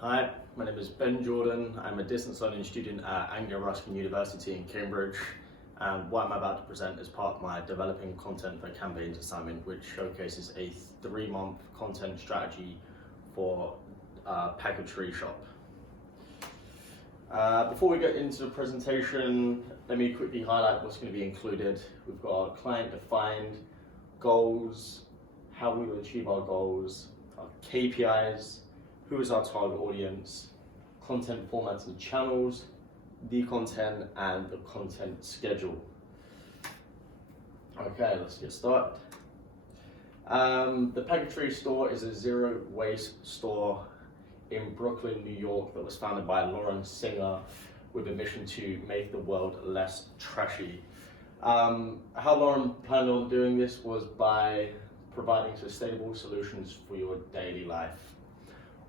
Hi, my name is Ben Jordan. I'm a distance learning student at Anglia Ruskin University in Cambridge. And what I'm about to present is part of my Developing Content for Campaigns assignment, which showcases a 3-month content strategy for Package Free Shop. Before we get into the presentation, let me quickly highlight what's going to be included. We've got our client-defined goals, how we will achieve our goals, our KPIs, who is our target audience, content formats and channels, the content, and the content schedule. Okay, let's get started. The Package Free store is a zero waste store in Brooklyn, New York that was founded by Lauren Singer with a mission to make the world less trashy. How Lauren planned on doing this was by providing sustainable solutions for your daily life.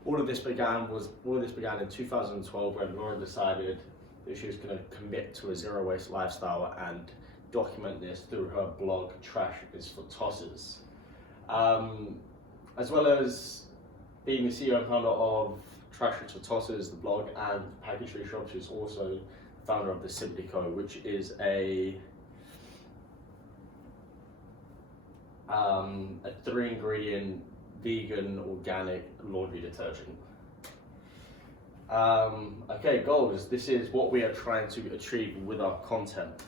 All of this began in 2012 when Lauren decided that she was going to commit to a zero waste lifestyle and document this through her blog Trash is for Tossers. As well as being the CEO and founder of Trash is for Tossers, the blog, and Package Free Shop, she's also the founder of the Simply Co, which is a 3-ingredient vegan organic laundry detergent. Okay, goals. This is what we are trying to achieve with our content.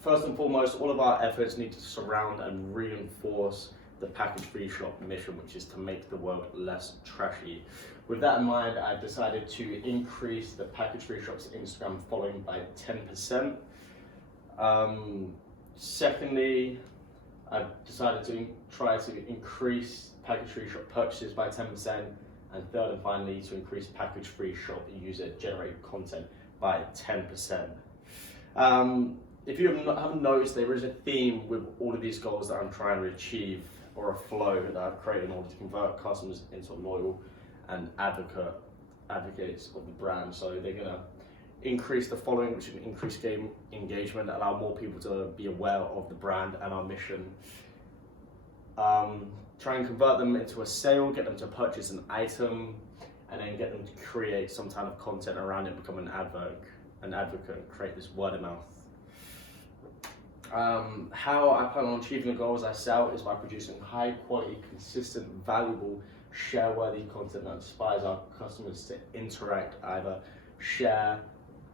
First and foremost, all of our efforts need to surround and reinforce the Package Free Shop mission, which is to make the world less trashy. With that in mind, I decided to increase the Package Free Shop's Instagram following by 10%. Secondly, I've decided to try to increase Package Free Shop purchases by 10%, and third and finally, to increase Package Free Shop user-generated content by 10%. If you haven't noticed, there is a theme with all of these goals that I'm trying to achieve, or a flow that I've created in order to convert customers into loyal and advocates of the brand. So they're gonna increase the following, which will increase game engagement, allow more people to be aware of the brand and our mission. Try and convert them into a sale, get them to purchase an item, and then get them to create some kind of content around it, become an advocate, create this word of mouth. How I plan on achieving the goals I set out is by producing high quality, consistent, valuable, share-worthy content that inspires our customers to interact, either share,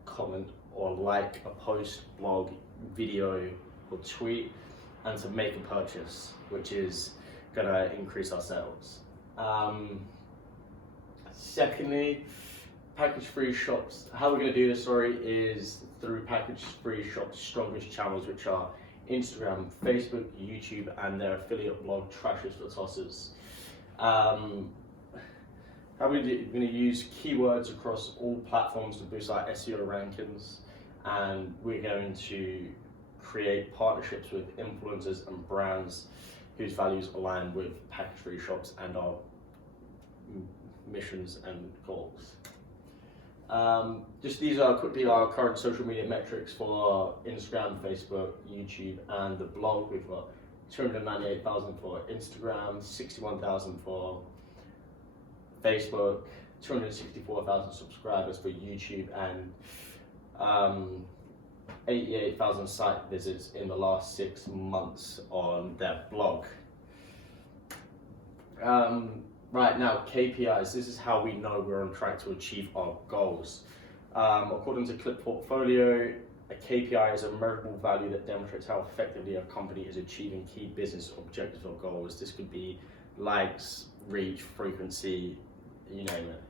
comment, or like a post, blog, video, or tweet, and to make a purchase, which is gonna increase our sales. Secondly, Package Free Shops. How we're gonna do this, is through Package Free Shop's strongest channels, which are Instagram, Facebook, YouTube, and their affiliate blog, Trash is for Tossers. How we're going to use keywords across all platforms to boost our SEO rankings, and we're going to create partnerships with influencers and brands whose values align with Package Free Shops and our missions and goals. These are quickly our current social media metrics for Instagram, Facebook, YouTube, and the blog. We've got 298,000 for Instagram, 61,000 for Facebook, 264,000 subscribers for YouTube, and 88,000 site visits in the last 6 months on their blog. Right now, KPIs. This is how we know we're on track to achieve our goals. According to Clip Portfolio, a KPI is a measurable value that demonstrates how effectively a company is achieving key business objectives or goals. This could be likes, reach, frequency, you name it.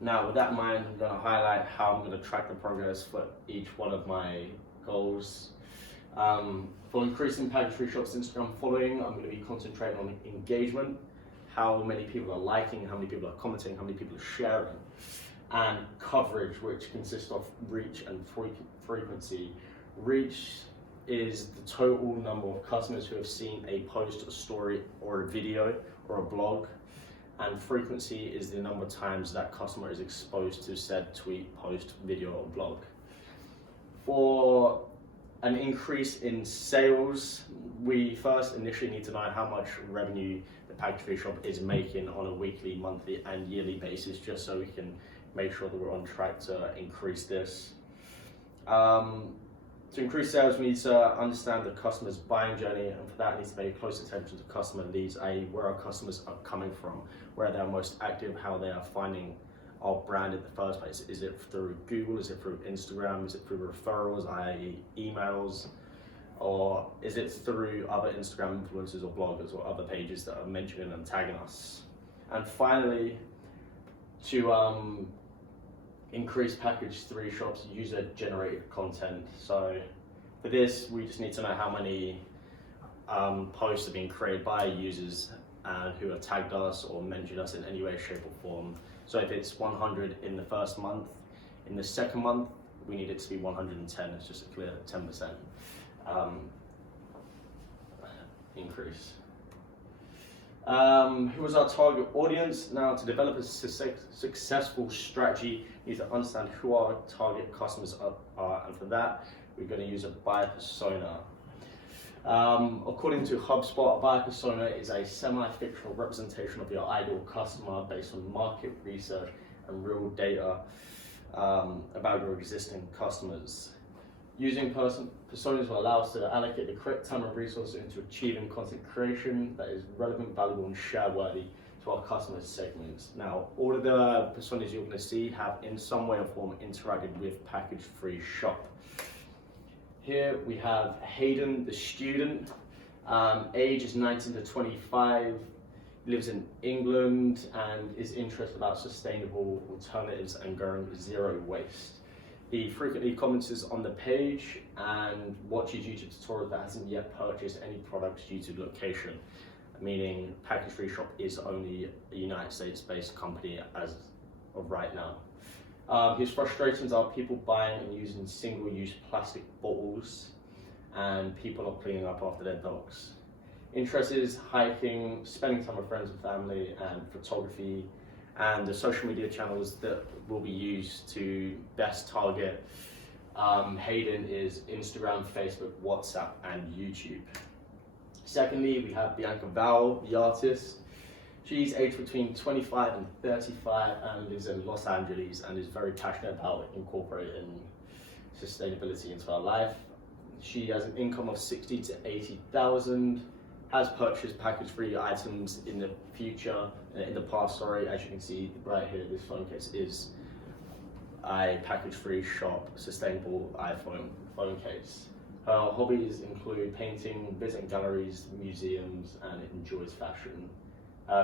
Now, with that in mind, I'm going to highlight how I'm going to track the progress for each one of my goals. For increasing Package Free Shop's Instagram following, I'm going to be concentrating on engagement, how many people are liking, how many people are commenting, how many people are sharing, and coverage, which consists of reach and frequency. Reach is the total number of customers who have seen a post, a story, or a video, or a blog, and frequency is the number of times that customer is exposed to said tweet, post, video, or blog. For an increase in sales, we first initially need to know how much revenue the package free shop is making on a weekly, monthly, and yearly basis, just so we can make sure that we're on track to increase this. To increase sales, we need to understand the customer's buying journey, and for that, we need to pay close attention to customer leads, i.e. where our customers are coming from, where they're most active, how they are finding our brand in the first place. Is it through Google? Is it through Instagram? Is it through referrals, i.e. emails? Or is it through other Instagram influencers or bloggers or other pages that are mentioning and tagging us? And finally, to increase package 3 shops user generated content. So for this, we just need to know how many posts are being created by users and who have tagged us or mentioned us in any way, shape or form. So if it's 100 in the first month, in the second month, we need it to be 110. It's just a clear 10% increase. Who is our target audience? Now, to develop a successful strategy, you need to understand who our target customers are, and for that, we're going to use a buyer persona. According to HubSpot, a buyer persona is a semi-fictional representation of your ideal customer based on market research and real data about your existing customers. Using personas will allow us to allocate the correct time and resources into achieving content creation that is relevant, valuable, and share-worthy to our customer segments. Now, all of the personas you're going to see have in some way or form interacted with Package Free Shop. Here we have Hayden, the student. Age is 19 to 25, lives in England, and is interested about sustainable alternatives and going zero waste. He frequently comments on the page and watches YouTube tutorials but hasn't yet purchased any products due to location, meaning Package Free Shop is only a United States-based company as of right now. His frustrations are people buying and using single-use plastic bottles and people not cleaning up after their dogs. Interest is hiking, spending time with friends and family, and photography, and the social media channels that will be used to best target Hayden is Instagram, Facebook, WhatsApp, and YouTube. Secondly, we have Bianca Val, the artist. She's aged between 25 and 35 and lives in Los Angeles and is very passionate about incorporating sustainability into her life. She has an income of 60 to 80,000, has purchased package-free items in the past, as you can see right here, this phone case is a package-free shop, sustainable iPhone phone case. Her hobbies include painting, visiting galleries, museums, and enjoys fashion.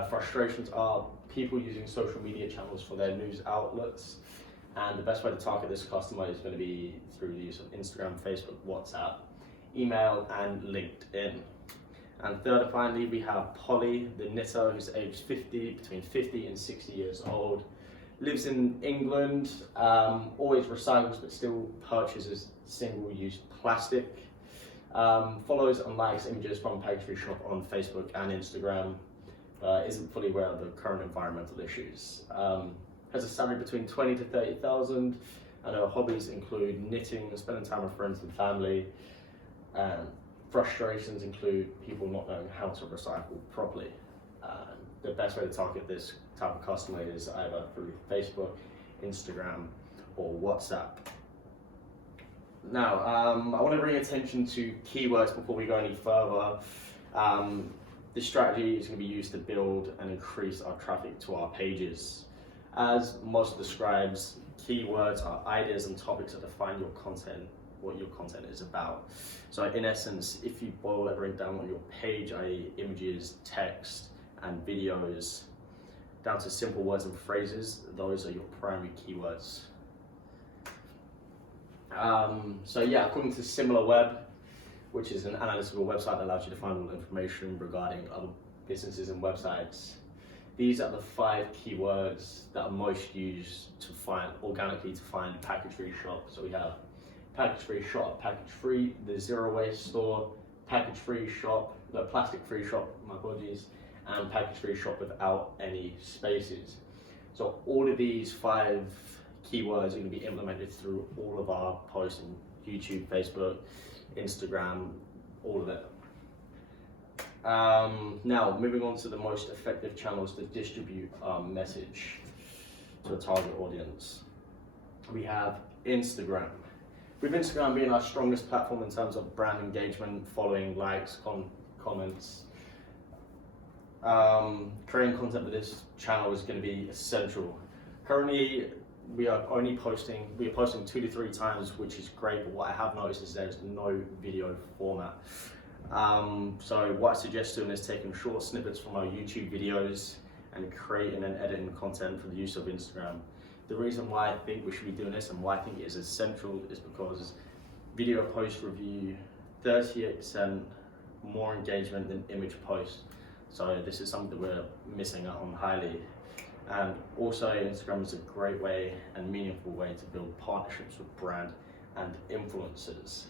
Frustrations are people using social media channels for their news outlets, and the best way to target this customer is going to be through the use of Instagram, Facebook, WhatsApp, email, and LinkedIn. And third and finally, we have Polly, the knitter, who's aged between 50 and 60 years old, lives in England, always recycles but still purchases single-use plastic, follows and likes images from Package Free Shop on Facebook and Instagram, isn't fully aware of the current environmental issues, has a salary between 20 to 30,000, and her hobbies include knitting, spending time with friends and family, and frustrations include people not knowing how to recycle properly. The best way to target this type of customer is either through Facebook, Instagram, or WhatsApp. Now, I want to bring attention to keywords before we go any further. This strategy is going to be used to build and increase our traffic to our pages. As Moz describes, keywords are ideas and topics that define your content, what your content is about. So in essence, if you boil everything down on your page, i.e. images, text, and videos, down to simple words and phrases, those are your primary keywords. So yeah, according to SimilarWeb, which is an analytical website that allows you to find all the information regarding other businesses and websites, these are the 5 keywords that are most used to find organically to find Package Free Shop. So we have Package Free Shop, Package Free, the Zero Waste Store, Package Free Shop, the Plastic Free Shop, my apologies, and Package Free Shop without any spaces. So all of these 5 keywords are going to be implemented through all of our posts on YouTube, Facebook, Instagram, all of it. Now, moving on to the most effective channels to distribute our message to a target audience. We have Instagram. With Instagram being our strongest platform in terms of brand engagement, following, likes, comments, creating content for this channel is going to be essential. Currently, we are posting 2 to 3 times, which is great, but what I have noticed is there's no video format. So what I suggest doing is taking short snippets from our YouTube videos and creating and editing content for the use of Instagram. The reason why I think we should be doing this and why I think it is essential is because video post review 38% more engagement than image post. So this is something that we're missing out on highly. And also Instagram is a great way and meaningful way to build partnerships with brand and influencers.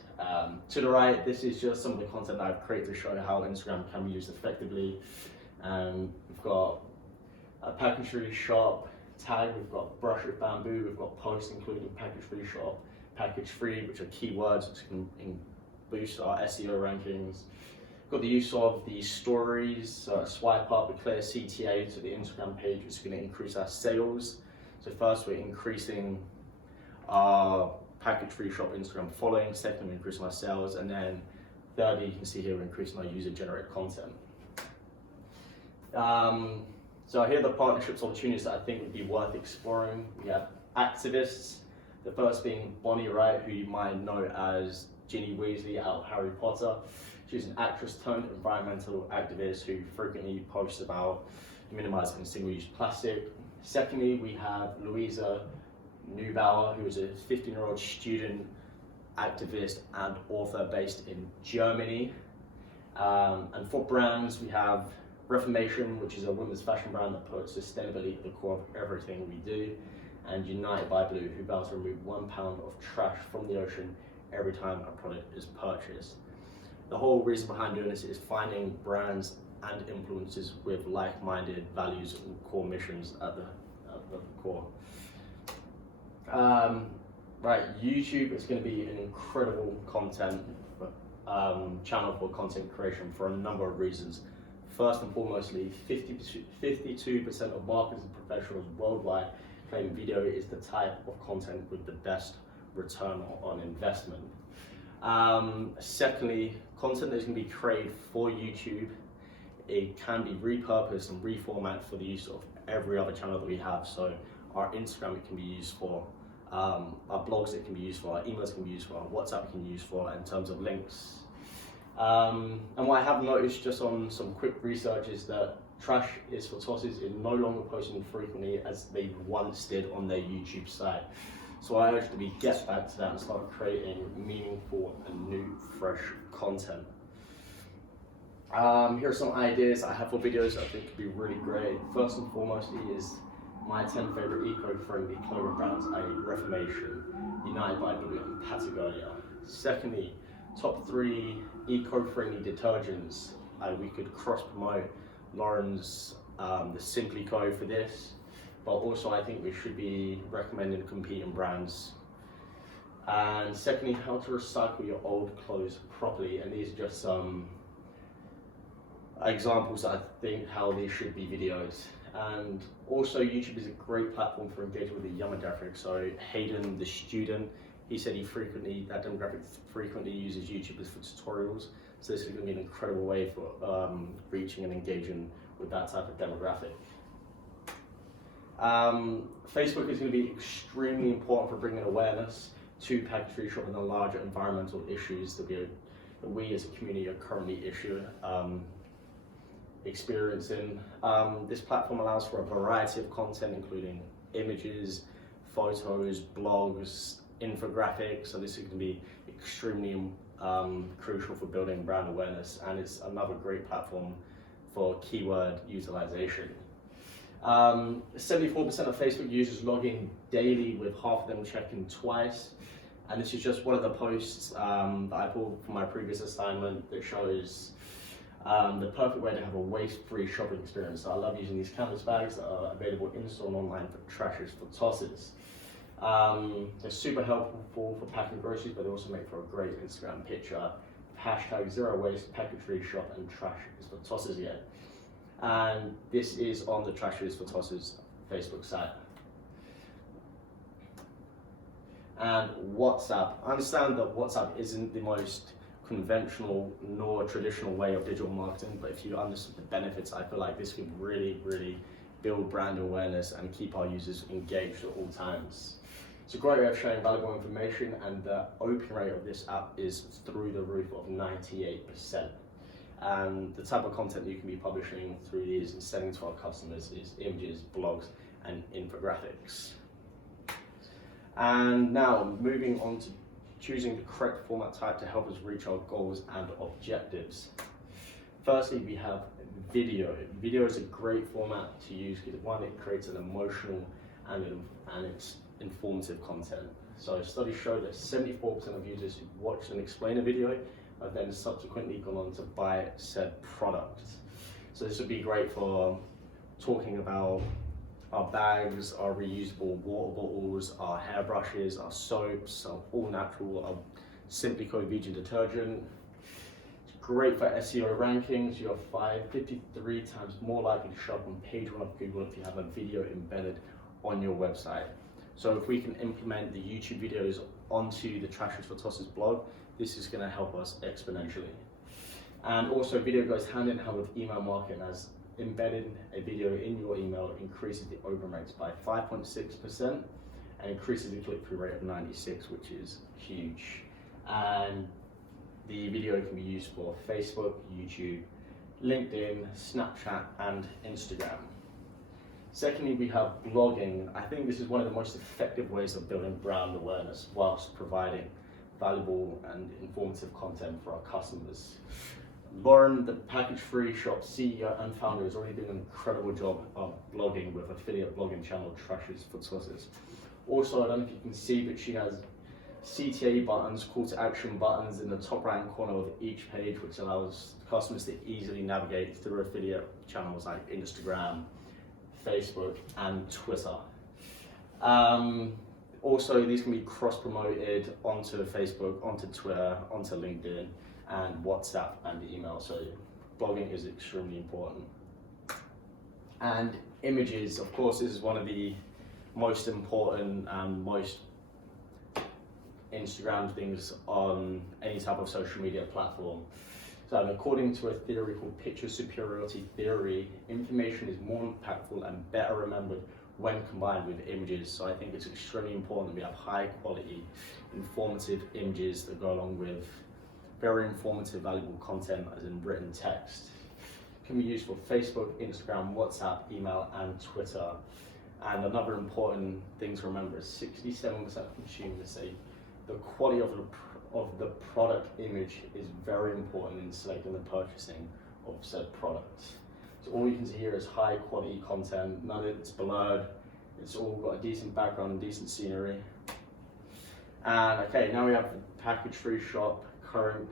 To the right, this is just some of the content that I've created to show how Instagram can be used effectively. We've got a package-free shop tag, we've got brush with bamboo, we've got posts including package-free shop, package-free, which are keywords which can boost our SEO rankings. We've got the use of the stories, swipe up, a clear CTA to the Instagram page, which is going to increase our sales. So first, we're increasing our package-free shop Instagram following, second, we're increasing our sales, and then thirdly, you can see here, we're increasing our user-generated content. So here are the partnerships opportunities that I think would be worth exploring. We have activists, the first being Bonnie Wright, who you might know as Ginny Weasley out of Harry Potter. She's an actress turned environmental activist who frequently posts about minimizing single-use plastic. Secondly, we have Louisa Neubauer, who is a 15-year-old student activist and author based in Germany. And for brands, we have Reformation, which is a women's fashion brand that puts sustainability at the core of everything we do, and United by Blue, who vows to remove 1 pound of trash from the ocean every time a product is purchased. The whole reason behind doing this is finding brands and influencers with like-minded values and core missions at the core. Right, YouTube is going to be an incredible content channel for content creation for a number of reasons. First and foremostly, 52% of marketers and professionals worldwide claim video is the type of content with the best return on investment. Secondly, content that is going to be created for YouTube, it can be repurposed and reformatted for the use of every other channel that we have. So our Instagram, it can be used for, our blogs it can be used for, our emails can be used for, our WhatsApp can be used for in terms of links. And what I have noticed just on some quick research is that Trash is for Tosses is no longer posting frequently as they once did on their YouTube site. So I urge that we get back to that and start creating meaningful and new, fresh content. Here are some ideas I have for videos that I think could be really great. First and foremost is my 10 favorite eco-friendly clothing brands, i.e. Reformation, United by Blue, and Patagonia. Secondly, top 3 eco-friendly detergents. We could cross-promote Lauren's the Simply Co for this, but also I think we should be recommending competing brands. And secondly, how to recycle your old clothes properly, and these are just some examples that I think how these should be videos. And also YouTube is a great platform for engaging with the younger demographic. So Hayden, the student, he said that demographic frequently uses YouTube for tutorials. So this is going to be an incredible way for reaching and engaging with that type of demographic. Facebook is going to be extremely important for bringing awareness to package-free shop and the larger environmental issues that we as a community are currently experiencing. This platform allows for a variety of content, including images, photos, blogs, infographics. So this is going to be extremely crucial for building brand awareness, and it's another great platform for keyword utilization. 74% of Facebook users log in daily, with half of them checking twice. And this is just one of the posts that I pulled from my previous assignment that shows the perfect way to have a waste-free shopping experience. So I love using these canvas bags that are available in-store and online for Trashers for Tosses. They're super helpful for packing groceries, but they also make for a great Instagram picture. Hashtag zero waste, package free shop, and trash is for tossers again. And this is on the Trash is for Tossers Facebook site. And WhatsApp. I understand that WhatsApp isn't the most conventional nor traditional way of digital marketing, but if you understood the benefits, I feel like this could really, really build brand awareness and keep our users engaged at all times. It's a great way of sharing valuable information, and the open rate of this app is through the roof of 98%. And the type of content you can be publishing through these and selling to our customers is images, blogs, and infographics. And now moving on to choosing the correct format type to help us reach our goals and objectives. Firstly, we have video. Video is a great format to use because one, it creates an emotional and it's informative content. So studies show that 74% of users who watch and explain a video have then subsequently gone on to buy said product. So this would be great for talking about our bags, our reusable water bottles, our hairbrushes, our soaps, our all natural, our Simply Co vegan detergent. It's great for SEO rankings. You're 53 times more likely to show up on page 1 of Google if you have a video embedded on your website. So if we can implement the YouTube videos onto the Trash is for Tossers blog, this is going to help us exponentially. And also video goes hand in hand with email marketing, as embedding a video in your email increases the open rates by 5.6% and increases the click-through rate of 96, which is huge. And the video can be used for Facebook, YouTube, LinkedIn, Snapchat, and Instagram. Secondly, we have blogging. I think this is one of the most effective ways of building brand awareness whilst providing valuable and informative content for our customers. Lauren, the Package Free Shop CEO and founder, has already done an incredible job of blogging with affiliate blogging channel Trash is for Tossers. Also, I don't know if you can see, but she has CTA buttons, call to action buttons in the top right corner of each page, which allows customers to easily navigate through affiliate channels like Instagram, Facebook, and Twitter. Also, these can be cross-promoted onto Facebook, onto Twitter, onto LinkedIn, and WhatsApp and email. So blogging is extremely important. And images, of course, this is one of the most important and most Instagram things on any type of social media platform. So according to a theory called picture superiority theory, information is more impactful and better remembered when combined with images. So I think it's extremely important that we have high quality, informative images that go along with very informative, valuable content as in written text. It can be used for Facebook, Instagram, WhatsApp, email, and Twitter. And another important thing to remember is 67% of consumers say the quality of the product image is very important in selecting the purchasing of said product. So all you can see here is high quality content, none of it's blurred, it's all got a decent background and decent scenery. And okay, now we have the Package Free Shop current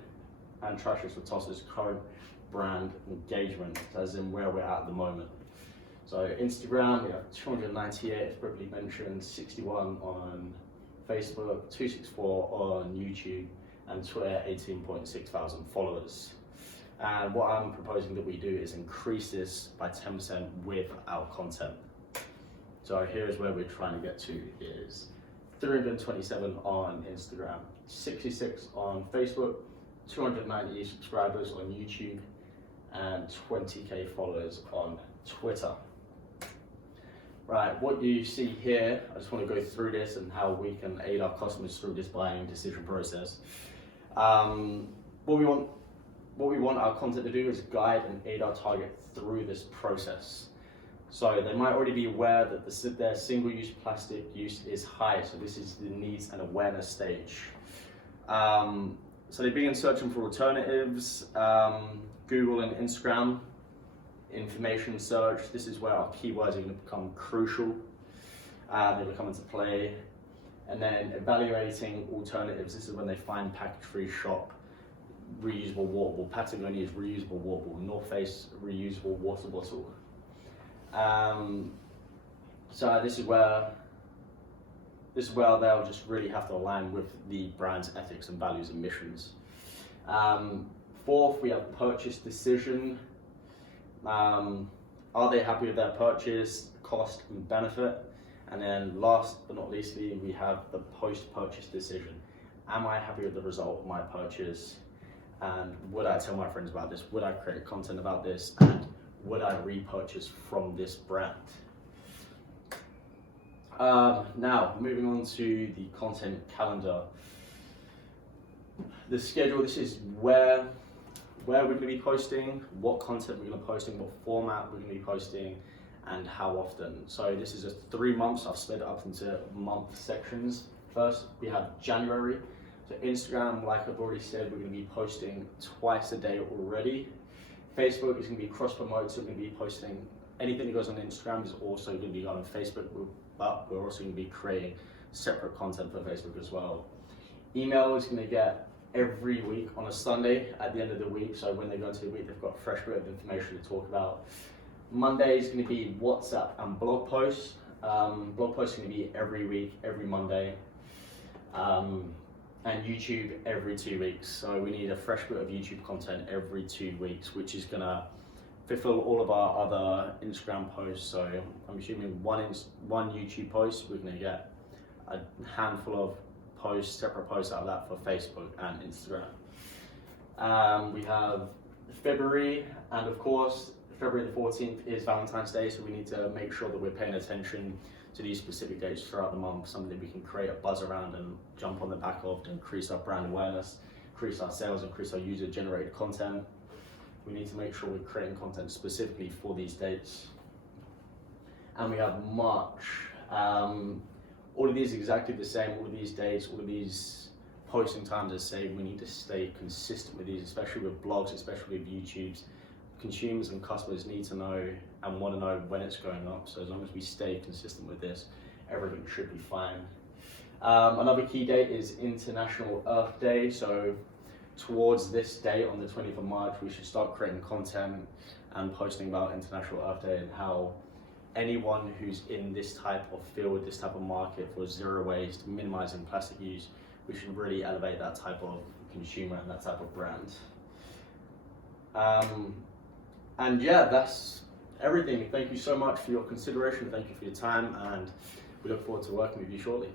and Trash is for Tossers current brand engagement, as in where we're at the moment. So Instagram, we have 298, as briefly mentioned, 61 on Facebook, 264 on YouTube, and Twitter, 18.6 thousand followers. And what I'm proposing that we do is increase this by 10% with our content. So here's where we're trying to get to is 327 on Instagram, 66 on Facebook, 290 subscribers on YouTube, and 20K followers on Twitter. Right, what you see here, I just want to go through this and how we can aid our customers through this buying decision process. What we want our content to do is guide and aid our target through this process. So they might already be aware that their single-use plastic use is high, so this is the needs and awareness stage. So they begin searching for alternatives, Google and Instagram, information search. This is where our keywords are going to become crucial. They will come into play. And then evaluating alternatives. This is when they find Package Free Shop, reusable water bottle, Patagonia's reusable water bottle, North Face reusable water bottle. So this is where This is where they'll just really have to align with the brand's ethics and values and missions. Fourth, we have purchase decision. Are they happy with their purchase, cost and benefit? And then last but not leastly, we have the post-purchase decision. Am I happy with the result of my purchase? And would I tell my friends about this? Would I create content about this? And would I repurchase from this brand? Now, moving on to the content calendar. The schedule, this is where we're going to be posting, what content we're going to be posting, what format we're going to be posting, and how often. So this is a 3 months. I've split it up into month sections. First, we have January. So Instagram, like I've already said, we're going to be posting twice a day already. Facebook is going to be cross-promoted, so we're going to be posting anything that goes on Instagram is also going to be on Facebook, but we're also going to be creating separate content for Facebook as well. Email is going to get every week on a Sunday at the end of the week, so when they go into the week, they've got a fresh bit of information to talk about. Monday is going to be WhatsApp and blog posts. Blog posts are going to be every week, every Monday. And YouTube every 2 weeks. So we need a fresh bit of YouTube content every 2 weeks, which is gonna fulfill all of our other Instagram posts. So I'm assuming one YouTube post, we're gonna get a handful of posts, separate posts out of that for Facebook and Instagram. We have February, and of course, February the 14th is Valentine's Day, so we need to make sure that we're paying attention to these specific dates throughout the month, something that we can create a buzz around and jump on the back of to increase our brand awareness, increase our sales, increase our user-generated content. We need to make sure we're creating content specifically for these dates. And we have March. All of these are exactly the same, all of these dates, all of these posting times are the same. We need to stay consistent with these, especially with blogs, especially with YouTubes. Consumers and customers need to know and want to know when it's going up. So as long as we stay consistent with this, everything should be fine. Another key date is International Earth Day. So towards this day on the 20th of March, we should start creating content and posting about International Earth Day and how anyone who's in this type of field, this type of market for zero waste, minimizing plastic use, we should really elevate that type of consumer and that type of brand. And yeah, that's everything. Thank you so much for your consideration. Thank you for your time, and we look forward to working with you shortly.